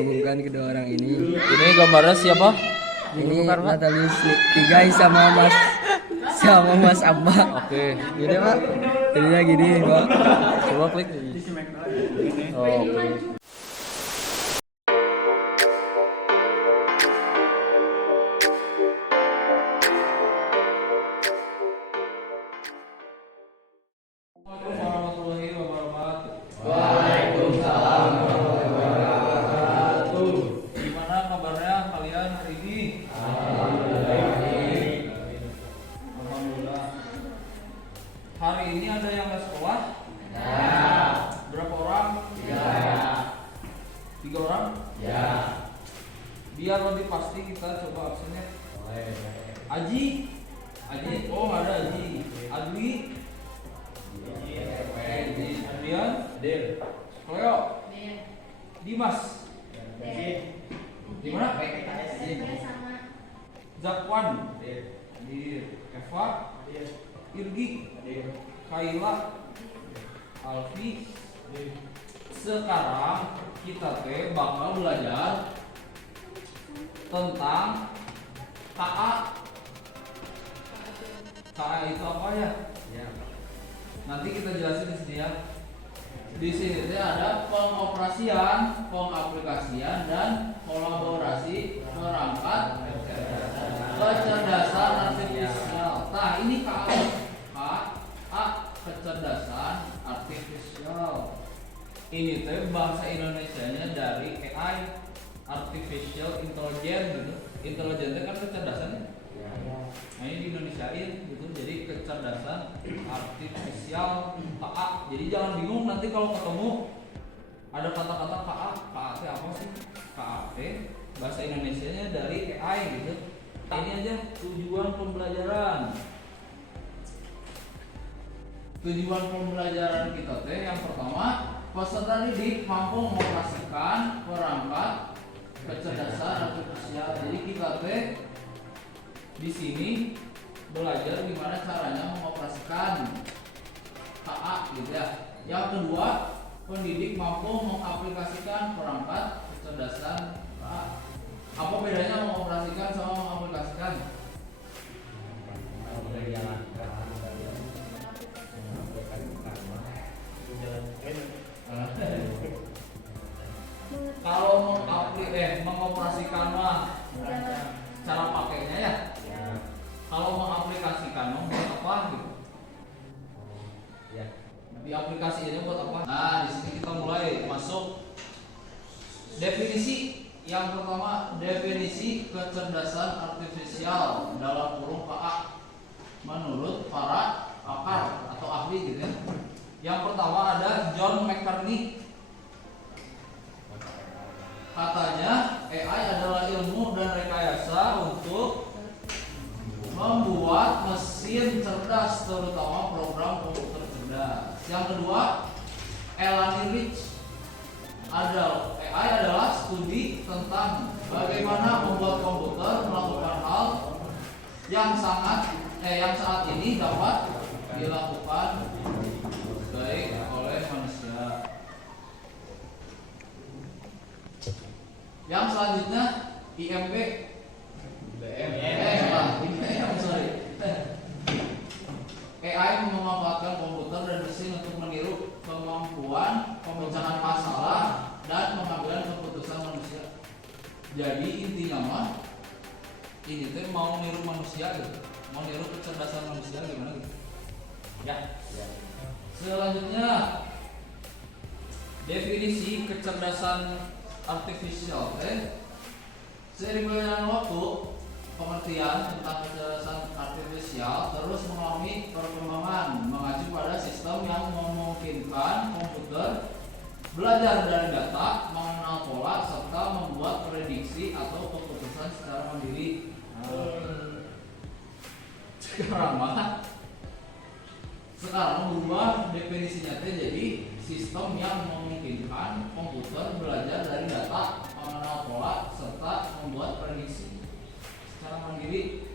menggabungkan kedua orang ini. Ini gambarnya siapa? Ini Natalius Tigai sama Mas Abba. Oke. Gini Pak, jadinya gini Pak. Coba klik. Oh, oke. Warahmatullahi wabarakatuh. Waalaikumsalam warahmatullahi wabarakatuh. Gimana kabarnya kalian hari ini? Alhamdulillah. Hari ini ada yang nggak sekolah? Ya. Berapa orang? Ya. 3 orang? Ya. Biar lebih pasti kita coba absennya. Boleh. Aji? Aji? Oh nggak ada Aji. Adwi? Adrian? Cleo? Dimas? Di mana? Zakwan? Eva? Irgi? Kaila? Alfi? Sekarang kita bakal belajar tentang KA. KA itu apa ya? Nanti kita jelasin di sini ya. Di sini ada pengoperasian, pengaplikasian, dan kolaborasi perangkat kecerdasan artifisial. Nah ini KA, kecerdasan artifisial. Ini tuh bahasa Indonesianya dari AI, artificial intelligence gitu. Intelligence kan kecerdasan. Nah ini di Indonesiain gitu, jadi kecerdasan artifisial KA. Jadi jangan bingung nanti kalau ketemu ada kata-kata KA itu apa sih? KA bahasa Indonesianya dari AI gitu. Ini aja tujuan pembelajaran. Tujuan pembelajaran kita yang pertama, peserta didik mampu mengoperasikan perangkat kecerdasan artifisial. Jadi kita di sini belajar gimana caranya mengoperasikan KA gitu ya. Yang kedua, pendidik mampu mengaplikasikan perangkat kecerdasan KA. Apa bedanya mengoperasikan sama mengaplikasikan? Kalau mengoperasikan mah cara pakainya ya. Kalau mengaplikasikan buat apa gitu? Ya. Di aplikasinya buat apa? Nah, di sini kita mulai masuk definisi. Yang pertama, definisi kecerdasan artifisial dalam kurung KA menurut para pakar atau ahli gitu ya. Yang pertama ada John McCartney. Katanya AI adalah ilmu dan rekayasa untuk membuat mesin cerdas, terutama program komputer cerdas. Yang kedua, Elani Rich. AI adalah studi tentang bagaimana membuat komputer melakukan hal yang saat ini dapat dilakukan baik oleh manusia. Yang selanjutnya IMB. AI memanfaatkan komputer dan mesin untuk meniru kemampuan pemecahan masalah dan pengambilan keputusan manusia. Jadi intinya mah ini tuh mau niru manusia gitu, mau niru kecerdasan manusia gimana gitu. Ya. Selanjutnya definisi kecerdasan artifisial. Seiring berjalannya waktu, pengertian tentang kecerdasan artifisial terus mengalami perkembangan mengacu pada sistem yang memungkinkan komputer belajar dari data, mengenal pola, serta membuat prediksi atau keputusan secara mandiri. Sekarang berubah definisinya jadi sistem yang memungkinkan komputer belajar dari data, mengenal pola, serta membuat prediksi secara mandiri.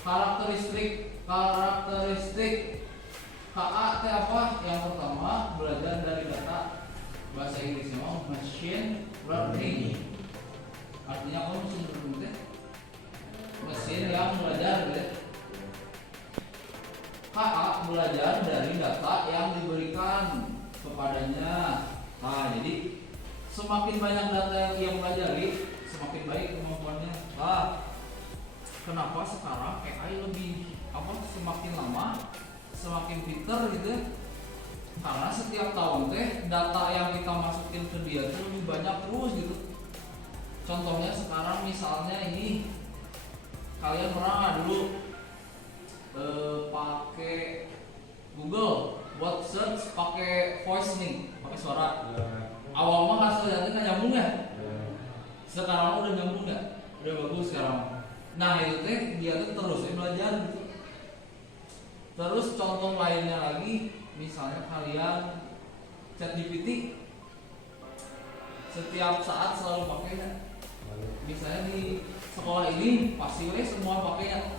Karakteristik KA apa? Yang pertama, belajar dari data. bahasa Inggrisnya machine learning. Artinya apa mesin learning teh? Mesin yang belajar gitu ya. KA belajar dari data yang diberikan kepadanya. Nah, jadi semakin banyak data yang ia pelajari, semakin baik kemampuannya. Nah, kenapa sekarang AI lebih semakin lama semakin pinter gitu ya? Karena setiap tahun teh data yang kita masukin ke dia itu lebih banyak terus gitu. Contohnya sekarang misalnya ini, kalian pernah dulu pakai Google buat search pakai voice nih, pakai suara. Awal mah hasilnya kan nyambung ya. Sekarang udah nyambung nggak? Udah bagus sekarang. Nah itu teh dia tuh terus belajar gitu. Terus contoh lainnya lagi, misalnya kalian ChatGPT setiap saat selalu pakainya. Misalnya di sekolah ini pasti semua pakainya.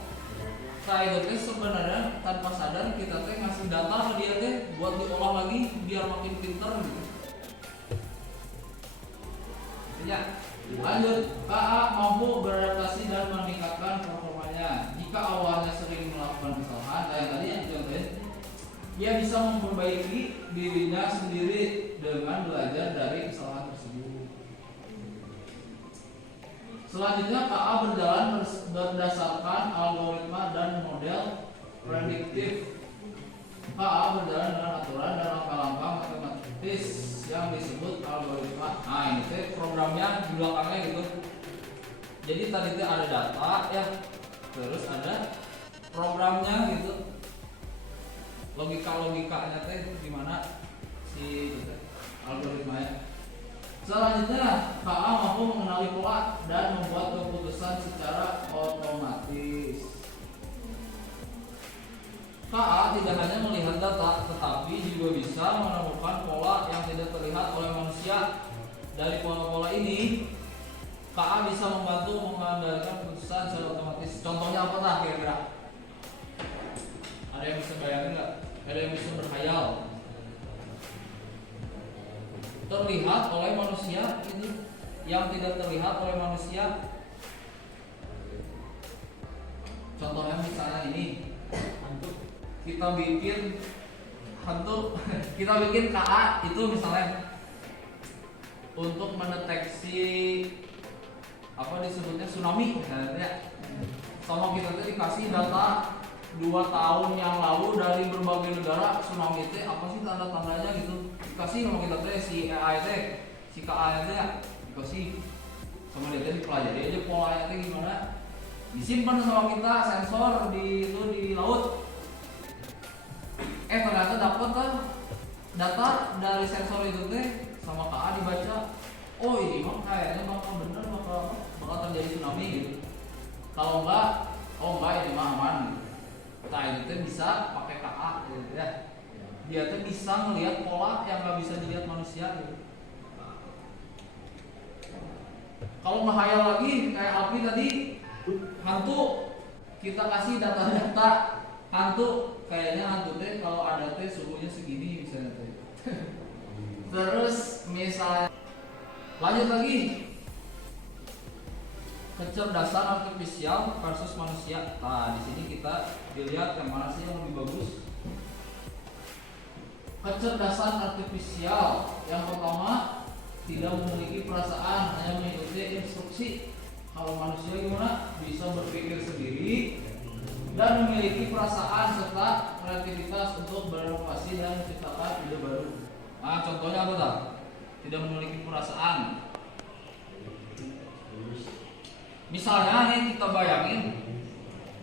Nah itu teh sebenarnya tanpa sadar kita teh ngasih data ke dia teh buat diolah lagi biar makin pinter gitu. Ya, lanjut. KA mampu beradaptasi dan meningkatkan performanya. Jika awalnya sering melakukan kesalahan, kayak tadi yang dicontohin, ia bisa memperbaiki dirinya sendiri dengan belajar dari kesalahan tersebut. Selanjutnya KA berjalan berdasarkan algoritma dan model prediktif. KA berjalan dengan aturan dan langkah-langkah matematis yang disebut algoritma. Nah ini tuh programnya di belakangnya gitu. Jadi tadi tuh ada data ya, terus ada programnya gitu. Logikanya tuh gimana si gitu, algoritmanya. Selanjutnya, KA mampu mengenali pola dan membuat keputusan secara otomatis. KA tidak hanya melihat data, tetapi juga bisa menemukan pola yang tidak terlihat oleh manusia. Dari pola-pola ini, KA bisa membantu mengambil keputusan secara otomatis. Contohnya apa lah kira-kira? Ada yang bisa bayangin nggak? Ada yang bisa berkhayal? Terlihat oleh manusia ini, yang tidak terlihat oleh manusia. Contohnya misalnya ini, kita bikin hantu, kita bikin KA itu misalnya untuk mendeteksi apa disebutnya tsunami, misalnya. Sama kita tuh dikasih data 2 tahun yang lalu dari berbagai negara tsunami itu apa sih tanda-tandanya gitu. Dikasih sama kita teh si AI teh, si KA teh dikasih sama dia teh dipelajari aja polanya teh gimana. Disimpan sama kita sensor di laut. Ternyata dapat kan data dari sensor itu teh sama KA dibaca. Oh ini mah kayaknya bakal bener bakal terjadi tsunami gitu. Kalau enggak, oh enggak ini mah aman gitu. Nah itu tuh bisa pakai KA gitu ya. Dia tuh bisa melihat pola yang nggak bisa dilihat manusia gitu. Kalau menghayal lagi kayak Alfi tadi, hantu kita kasih data-data hantu, kayaknya hantu teh kalau ada teh suhunya segini misalnya teh. Terus misalnya lanjut lagi, kecerdasan artifisial versus manusia. Nah, di sini kita dilihat yang mana sih yang lebih bagus. Kecerdasan artifisial yang pertama tidak memiliki perasaan, hanya mengikuti instruksi. Kalau manusia gimana? Bisa berpikir sendiri dan memiliki perasaan serta kreativitas untuk berinovasi dan menciptakan ide baru. Nah, contohnya apa tak? Tidak memiliki perasaan. Misalnya nih kita bayangin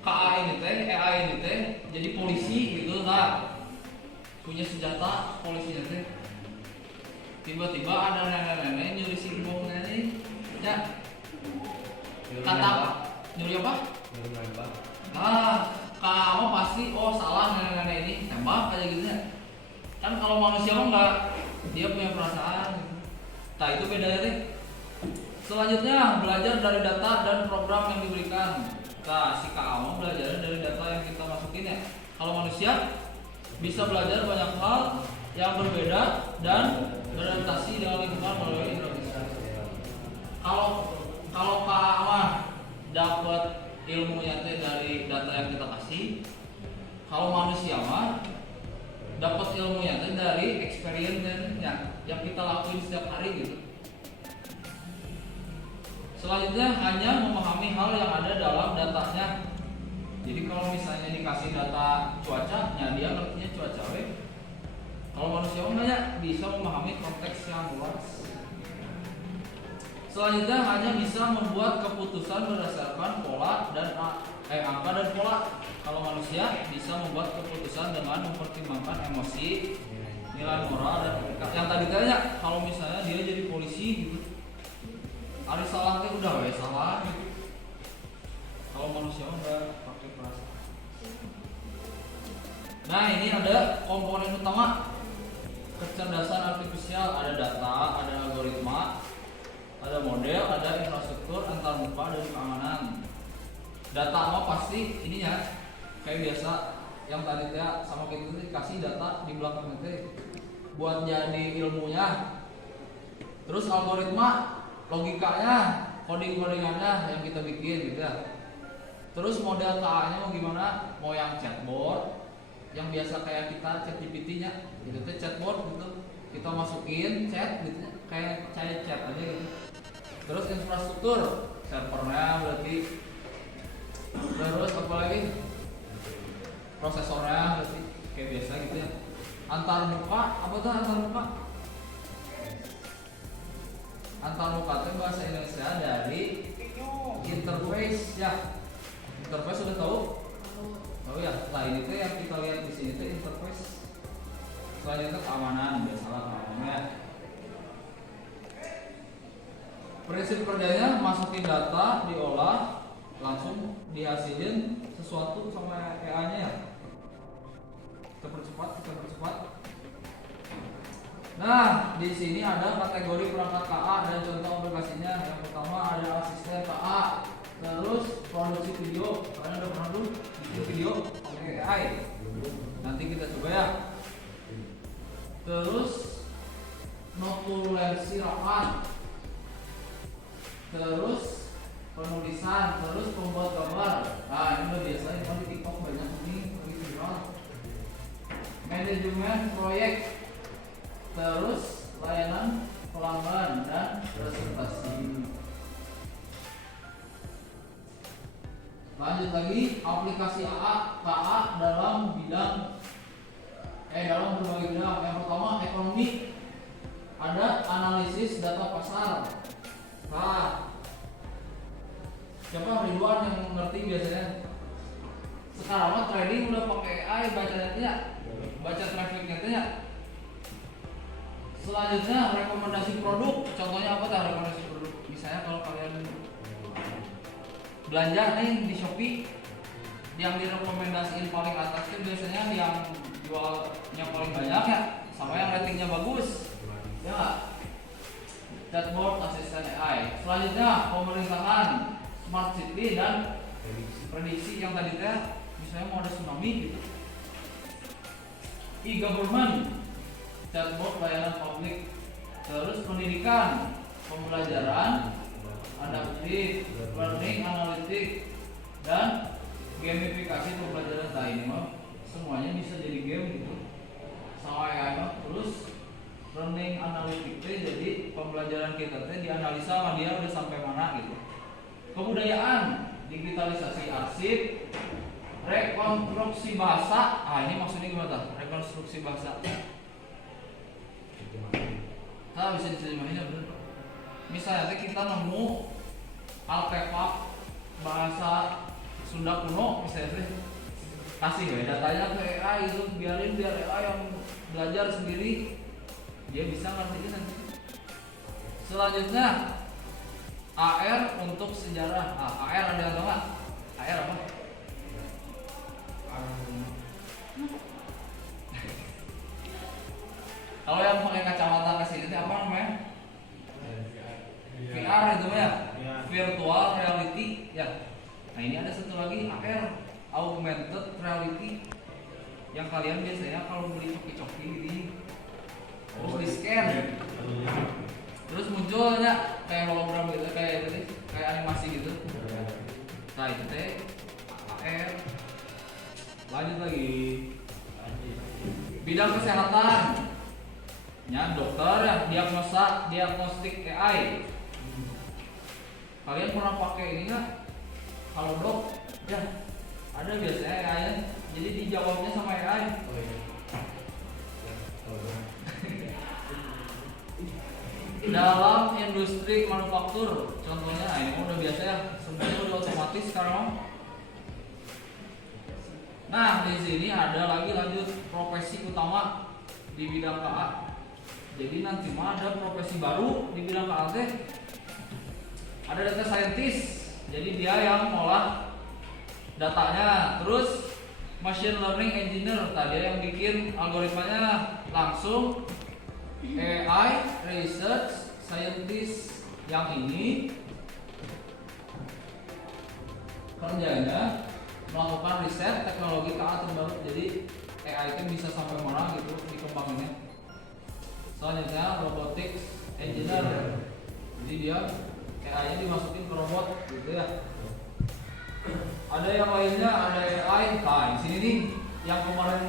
KA ini teh, AI ini teh jadi polisi gitu lah, punya senjata polisinya teh. Tiba-tiba ada nenek-nenek nyuri simboknya nih, ya. Kata nyuri apa? Nyuri nembak. Nah, kamu pasti oh salah nenek-nenek ini tembak aja gitu ya. Kan kalau manusia mah enggak, dia punya perasaan. Gitu. Nah itu bedanya deh. Selanjutnya belajar dari data dan program yang diberikan. Nah si kamu belajar dari data yang kita masukin ya. Kalau manusia bisa belajar banyak hal yang berbeda dan beradaptasi dengan lingkungan melalui Indonesia. Kalau KA mah dapat ilmunya teh dari data yang kita kasih. Kalau manusia mah dapat ilmunya teh dari experience yang kita lakuin setiap hari gitu. Selanjutnya hanya memahami hal yang ada dalam datanya. Jadi kalau misalnya dikasih data cuaca, ya dia ngertinya cuaca we. Kalau manusia banyak bisa memahami konteks yang luas. Selanjutnya hanya bisa membuat keputusan berdasarkan pola dan angka dan pola. Kalau manusia bisa membuat keputusan dengan mempertimbangkan emosi, nilai moral dan etika. Yang tadi tanya, kalau misalnya dia jadi polisi gitu, ada salahnya udah we salah gitu. Kalau manusia udah pakai perasaan. Nah ini ada komponen utama kecerdasan artifisial, ada data, ada algoritma, ada model, ada infrastruktur antarmuka dan keamanan. Data mah pasti ininya kayak biasa yang tadi ya sama kita dikasih data di belakang itu buat jadi ilmunya. Terus algoritma, logikanya, codingannya yang kita bikin gitu ya. Terus model TA-nya mau gimana? Mau yang chatbot, yang biasa kayak kita chat GPT-nya, gitu tuh chatbot gitu. Kita masukin chat gitu, kayak chat aja gitu. Terus infrastruktur, servernya berarti. Terus apa lagi? Prosesornya berarti kayak biasa gitu ya. Antarmuka, apa tuh antarmuka? Antarmuka itu bahasa Indonesia dari interface ya. Interface sudah tahu? Tahu ya. Nah ini tuh yang kita lihat di sini tuh interface. Selanjutnya keamanan, biasalah keamanannya. Prinsip kerjanya masukin data, diolah, langsung dihasilin sesuatu sama AI-nya ya. Kita percepat. Nah, di sini ada kategori perangkat KA dan contoh aplikasinya. Yang pertama ada asisten KA, terus produksi video. Kalian udah pernah dulu bikin video pakai AI? Nanti kita coba ya. Terus notulensi rapat, terus penulisan, terus pembuat gambar. Nah ini udah biasa, ini di TikTok banyak nih lagi viral. Manajemen proyek, terus layanan pelanggan dan presentasi. Lanjut lagi aplikasi KA dalam bidang dalam berbagai bidang. Yang pertama ekonomi, ada analisis data pasar. Nah, siapa Ridwan yang ngerti biasanya? Sekarang mah trading udah pakai AI, baca traffic netnya. Selanjutnya rekomendasi produk. Contohnya apa tuh rekomendasi produk? Misalnya kalau kalian belanja nih di Shopee, yang direkomendasiin paling atas itu biasanya yang jualnya paling banyak ya, sama yang ratingnya bagus. Ya nggak? Chatbot, asisten AI. Selanjutnya pemerintahan, smart city dan prediksi yang tadi teh misalnya mau ada tsunami gitu. E-government, chatbot layanan publik. Terus pendidikan, pembelajaran, adaptif, learning, analitik, dan gamifikasi pembelajaran. Nah ini mah semuanya bisa jadi game gitu. Sama AI mah terus learning analitik teh jadi pembelajaran kita teh dianalisa sama dia udah sampai mana gitu. Kebudayaan, digitalisasi arsip, rekonstruksi bahasa. Ini maksudnya gimana? Rekonstruksi bahasa. Nah bisa diterjemahin bener. Misalnya kita nemu artefak bahasa Sunda kuno, misalnya kasih datanya ke AI itu, biar AI yang belajar sendiri, dia bisa ngertiin nanti. Selanjutnya AR untuk sejarah. AR ada yang tahu nggak? AR apa? Kalau yang pakai kacamata ke sini apa namanya? VR itu ya, virtual reality ya. Nah ini ada satu lagi AR, augmented reality, yang kalian biasanya kalau beli coki-coki ini terus di scan Terus munculnya kayak hologram gitu, kayak itu nih, kayak animasi gitu. Nah itu teh AR. Lanjut lagi. Bidang kesehatan. Ya dokter ya, diagnostik AI. Kalian pernah pakai ini nggak? Kalau dok, ya ada biasanya AI-nya. Jadi dijawabnya sama AI. Dalam industri manufaktur, contohnya ini udah biasa ya, semuanya udah otomatis sekarang. Nah di sini ada lagi lanjut profesi utama di bidang KA. Jadi nanti mah ada profesi baru di bidang KA teh. Ada data scientist, jadi dia yang ngolah datanya. Terus machine learning engineer, tadi yang bikin algoritmanya. Langsung AI research scientist, yang ini kerjanya melakukan riset teknologi KA terbaru. Jadi AI itu bisa sampai mana gitu dikembanginnya. Selanjutnya robotics engineer, jadi dia AI-nya dimasukin ke robot gitu ya. Ada yang lainnya, ada AI. Nah, di sini nih yang kemarin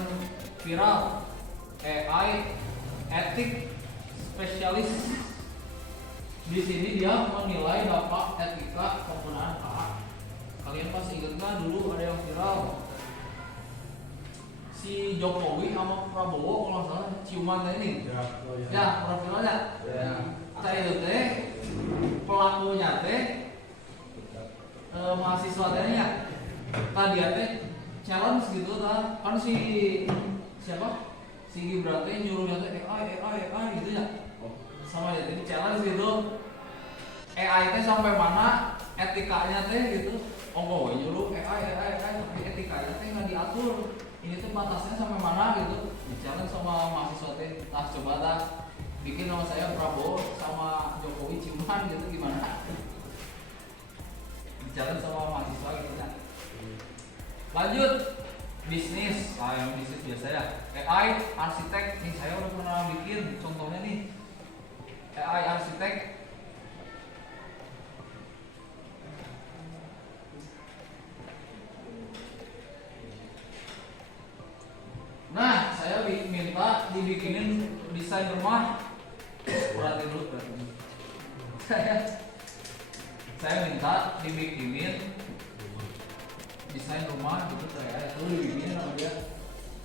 viral, AI etik spesialis. Di sini dia menilai dampak etika penggunaan KA. Kalian masih ingat nggak dulu ada yang viral? Si Jokowi sama Prabowo kalau nggak salah ciuman ini. Ya, profilnya. Saya itu teh pelakunya teh mahasiswa tehnya. Tadi teh challenge gitu kan si siapa? Si Gibran teh nyuruhnya teh AI gitu ya. Sama ya, jadi challenge gitu. AI teh sampai mana etikanya teh gitu. Oh, nyuruh AI tapi etikanya teh nggak diatur. Ini tuh batasnya sampai mana gitu. Challenge sama mahasiswa teh. Nah, coba dah bikin nama saya Prabowo sama Jokowi ciuman gitu, gimana? Challenge sama mahasiswa gitu kan. Lanjut bisnis. Nah, yang bisnis biasa ya. AI arsitek nih, saya udah pernah bikin contohnya nih. AI arsitek. Nah, saya minta dibikinin desain rumah. Perhatiin dulu, perhatiin. Saya minta dibikinin desain rumah gitu, saya itu dibikinin sama dia.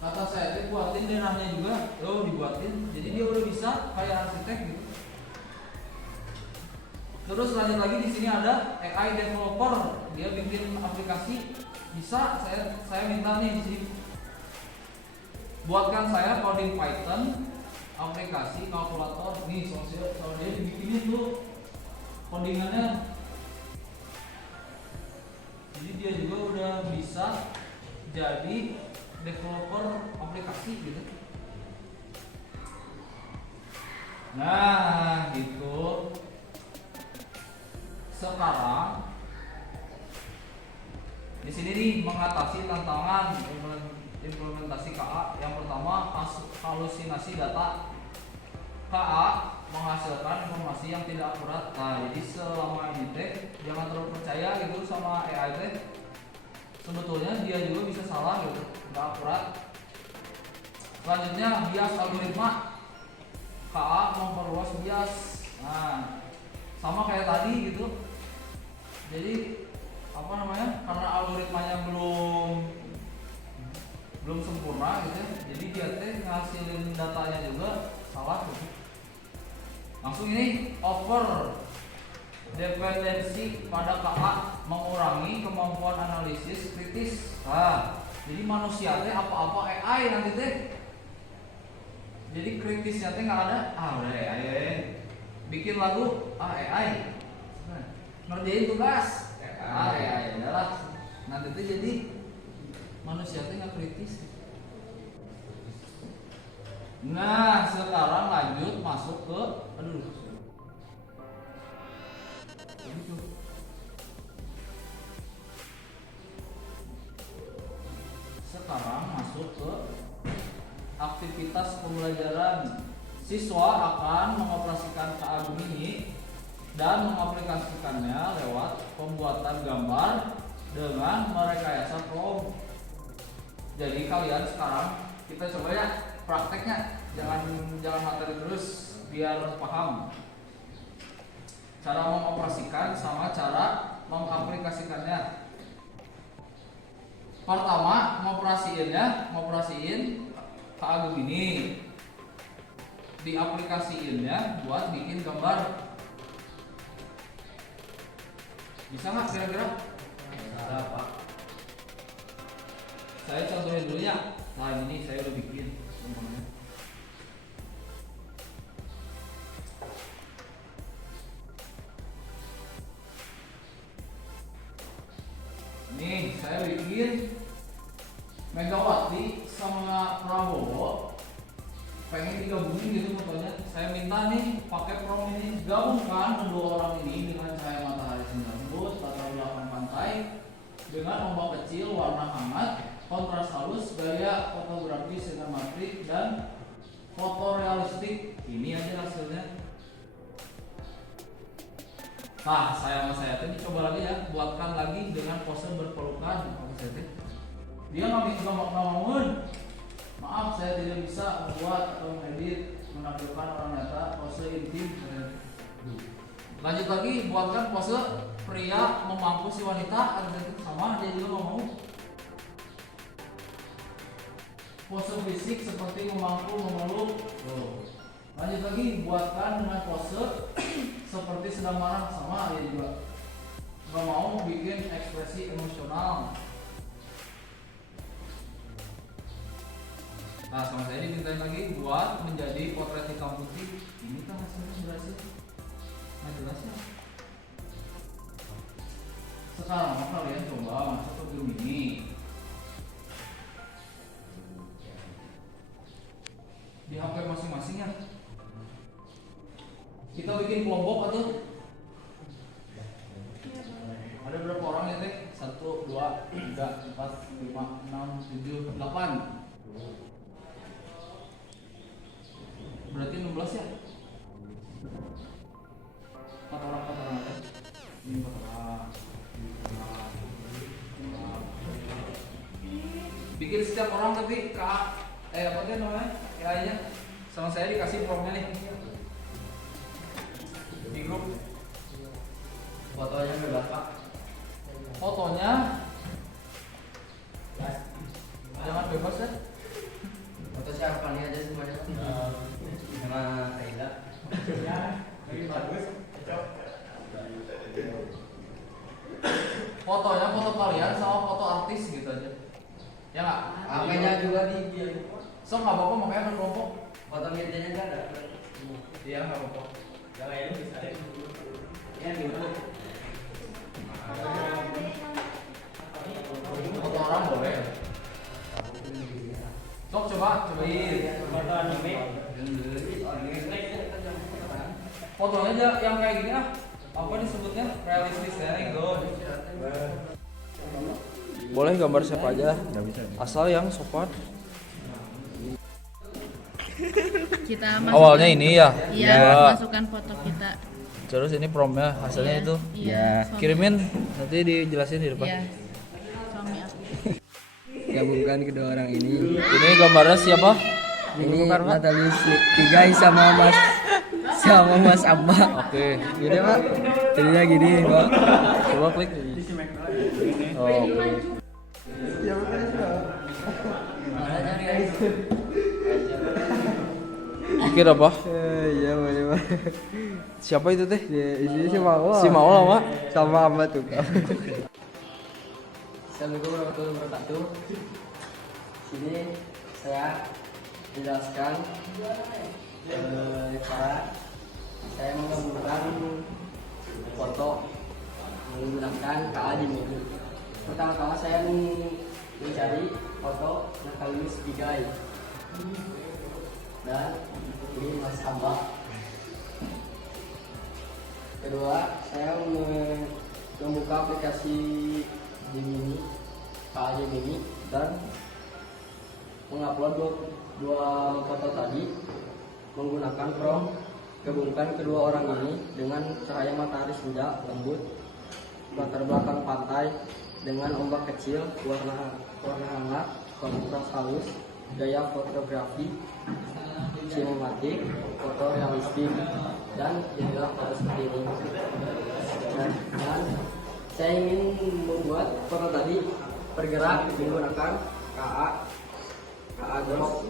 Kata saya itu buatin denahnya juga, dibuatin. Jadi dia udah bisa kayak arsitek gitu. Terus lanjut lagi di sini ada AI developer, dia bikin aplikasi. Bisa, saya minta nih di sini. Buatkan saya coding Python aplikasi kalkulator nih, soal dia dibikinin tuh codingannya. Jadi dia juga udah bisa jadi developer aplikasi gitu. Nah gitu. Sekarang di sini nih mengatasi tantangan implementasi KA. Yang pertama, halusinasi data. KA menghasilkan informasi yang tidak akurat. Nah, jadi selama ini teh jangan terlalu percaya gitu sama AI teh. Sebetulnya dia juga bisa salah gitu, nggak akurat. Selanjutnya bias algoritma. KA memperluas bias. Nah, sama kayak tadi gitu. Jadi apa namanya? Karena algoritmanya belum sempurna gitu, jadi dia teh ngasilin datanya juga salah gitu. Langsung ini over dependensi pada KA mengurangi kemampuan analisis kritis. Nah, jadi manusia teh apa-apa AI nanti teh. Jadi kritisnya teh nggak ada. Udah AI. Bikin lagu AI. Ngerjain tugas AI adalah nanti teh jadi manusia itu nggak kritis. Nah, sekarang lanjut masuk ke Sekarang masuk ke aktivitas pembelajaran. Siswa akan mengoperasikan KA Gemini dan mengaplikasikannya lewat pembuatan gambar dengan merekayasa prompt. Jadi kalian sekarang kita coba ya prakteknya, jangan materi terus biar paham cara mengoperasikan sama cara mengaplikasikannya. Pertama ngoperasiin KA Gemini, diaplikasiinnya buat bikin gambar. Bisa nggak kira-kira? Bisa Pak. Saya contohin dulu ya. Nah ini saya udah bikin contohnya. Nih saya bikin Megawati sama Prabowo pengen digabungin gitu fotonya. Saya minta nih pakai prompt ini, gabungkan kedua orang ini dengan cahaya matahari sinar lembut, latar belakang pantai dengan ombak kecil warna hangat, kontras halus, gaya fotografi sinematik dan fotorealistik. Ini aja hasilnya. Nah, saya tadi coba lagi ya, buatkan lagi dengan pose berpelukan. Dia nggak mau. Maaf, saya tidak bisa membuat atau mengedit menampilkan orang nyata pose intim. Lanjut lagi, buatkan pose pria memangku si wanita. Sama, dia juga mau. Pose fisik seperti memangku, memeluk. Lanjut lagi, buatkan dengan pose seperti sedang marah. Sama, dia juga nggak mau bikin ekspresi emosional. Nah, sama saya dimintain lagi buat menjadi potret hitam putih. Ini kan hasilnya berhasil. Nah, jelasnya. Sekarang kalian coba masuk ke Gemini. Di HP masing-masing ya. Kita bikin kelompok atau ada berapa orang ya teh? 1, 2, 3, 4, 5, 6, 7, 8. Berarti 16 ya? 4 orang ya? Ini 4 orang. Bikin setiap orang tapi apa dia namanya? AI-nya sama saya dikasih promnya nih di grup. Fotonya bebas Pak. Fotonya jangan bebas ya. Foto siapa nih aja semuanya Pak. Sama Aida. Fotonya foto kalian sama foto artis gitu aja. Ya nggak? Apanya juga dibiarin. So nggak apa-apa makanya berkelompok. Foto medianya nggak ada. Iya nggak apa-apa. Yang lain bisa Ya gitu. Foto orang boleh. Sok cobain. foto anime. Fotonya aja yang kayak gini ah. Apa disebutnya? Realistis ya, good. Boleh gambar siapa aja. Asal yang sopan. Kita masukkan, Awalnya ini ya. Iya, Dua. masukkan foto kita. Terus ini promnya hasilnya itu. Iya. suami- Kirimin nanti dijelasin di depan. Iya. Suami aku. Gabungkan kedua orang ini. Ini gambarnya siapa? Ini Natalius Tigai sama Mas Abba. Oke. Gini Pak. Jadinya gini Pak. Coba klik. Oh, oke. Pikir apa? Iya boleh Pak. Siapa itu teh? Isinya si Maula. Si Maula, Mak. Sama Abba tuh Kak. Assalamualaikum warahmatullahi wabarakatuh. Sini saya menjelaskan cara saya menggabungkan foto menggunakan KA Gemini. Pertama-tama saya mencari foto Natalius Tigai dan ini Mas Abba. Kedua, saya membuka aplikasi Gemini, KA Gemini dan mengupload dua foto tadi menggunakan prompt. Gabungkan kedua orang ini dengan cahaya matahari senja lembut, latar belakang pantai dengan ombak kecil, warna hangat, kontras halus, gaya fotografi sinematik, foto realistik, dan jadilah foto seperti ini. Dan saya ingin membuat foto tadi bergerak menggunakan KA drop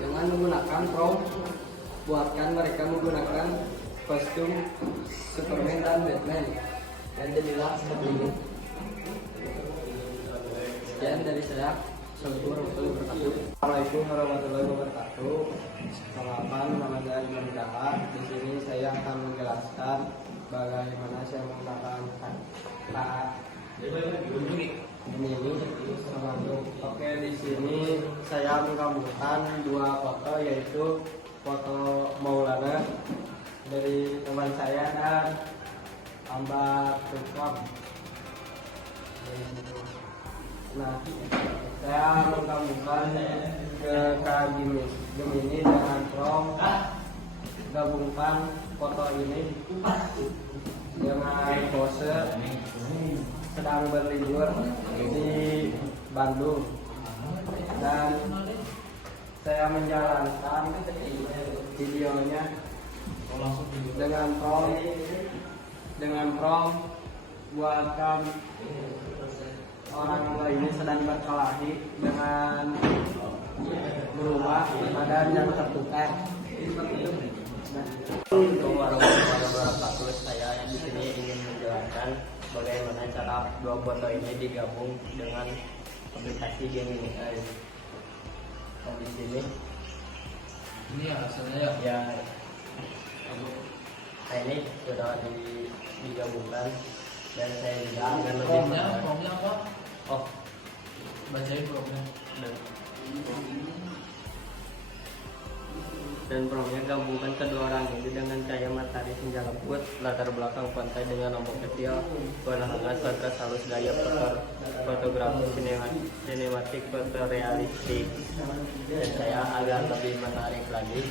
dengan menggunakan prompt. Buatkan mereka menggunakan kostum Superman dan Batman, dan jadilah seperti ini. Sekian dari saya. Assalamualaikum warahmatullahi wabarakatuh. Selamat nama saya Imam Dahlan. Di sini saya akan menjelaskan bagaimana saya menggunakan ini. Oke, di sini saya menggabungkan dua foto, yaitu foto Maulana dari teman saya dan Ambak Tukam. Nah, saya menggabungkan ke Gemini dengan prompt. Gabungkan foto ini dengan pose sedang berlibur di Bandung, dan saya menjalankan videonya dengan prompt buatkan orang lainnya sedang berkelahi dengan berubah badan yang tertukar. Assalamualaikum warahmatullahi wabarakatuh. Saya di sini ingin menjelaskan bagaimana cara dua foto ini digabung dengan aplikasi Gemini. Dan di sini Ini ya hasilnya ya. Nah ini sudah digabungkan, dan saya juga akan lebih Promnya apa? Oh, Bacain promnya. dan promnya gabungkan kedua orang ini dengan cahaya matahari senja lembut, latar belakang pantai dengan ombak kecil, warna hangat, kontras halus, gaya fotografi sinematik, foto realistik. Dan saya agak lebih menarik lagi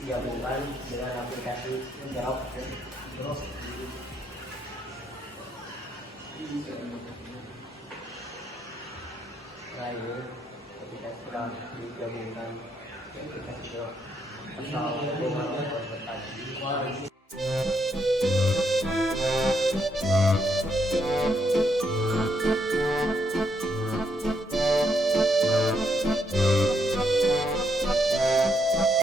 digabungkan dengan aplikasi Grok. Nah ini ketika sudah digabungkan aplikasi Grok. Assalamualaikum warahmatullahi wabarakatuh.